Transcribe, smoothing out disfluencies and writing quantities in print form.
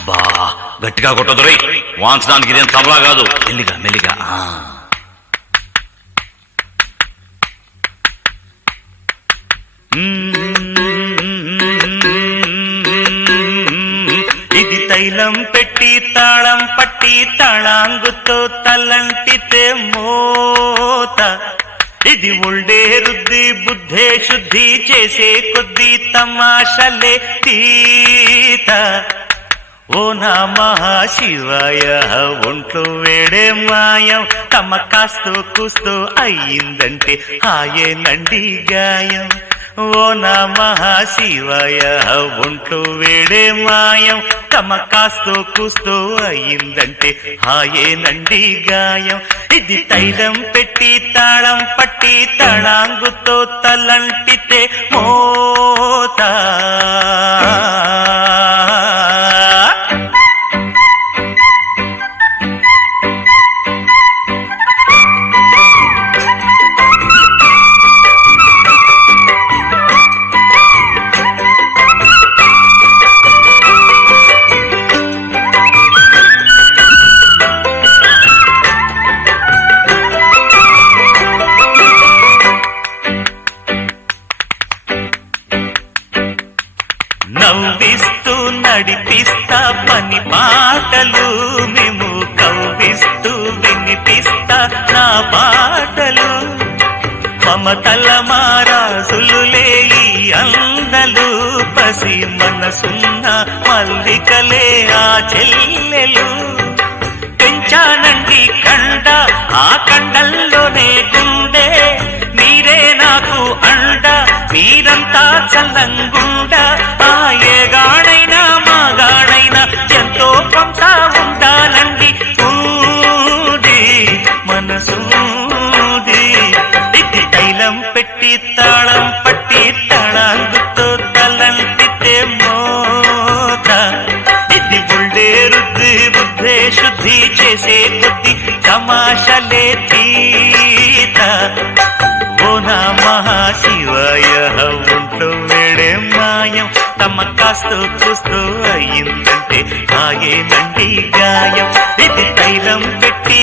అబ్బా గట్టిగా కొట్టదురై, వాంచడానికి ఇదేం తబలా కాదు. మెల్లిగా మెల్లిగా. ఇది తైలం పెట్టి తాళం పట్టి తాళాంగుతో తలంటితే మోత, ఇది ఒళ్ళే రుద్ది బుద్ధే శుద్ధి చేసే కొద్ది తమాషలే తీత. ఓ నమః శివాయ, ఒంట్లో వేడే మాయం, తమ కాస్తో కూస్తో అయ్యిందంటే హాయేనండి గాయం. ఓ నమః శివాయ, ఒంట్లో వేడే మాయం, తమ కాస్తో కూస్తో అయ్యిందంటే హాయేనండి గాయం. ఇది తైలం పెట్టి తాళం పట్టి తళాంగుతో తలంటితే మోత. నవ్విస్తూ నడిపిస్తా పని పాటలు, మేము కవ్విస్తూ వినిపిస్తా నా పాటలు. మమతల మారాసులులే ఈ అందలు, పసి మనసున్న మల్లికలే ఆ చెల్లెలు. పెంచానండి కండ, ఆ కండల్లోనే గుండె, మీరే నాకు అండ, మీరంతా చల్లంగుండ. ఆ ఏగాడైనా మాగాడైనా ఎంతో కొంత ఉండాలండి ఊది మనసూది. ఇది తైలం పెట్టి తాళం పట్టి తళాంగుతో తలంటితే మోత, ఇది ఒళ్ళే రుద్ది బుద్ధే శుద్ధి చేసే కొద్ది తమాషలే తీత. ఓ నమః శివాయ, ఒంట్లో వేడే మాయం, తమ కాస్తో కూస్తో అయ్యిందంటే హాయేనండి గాయం. ఇది తైలం పెట్టి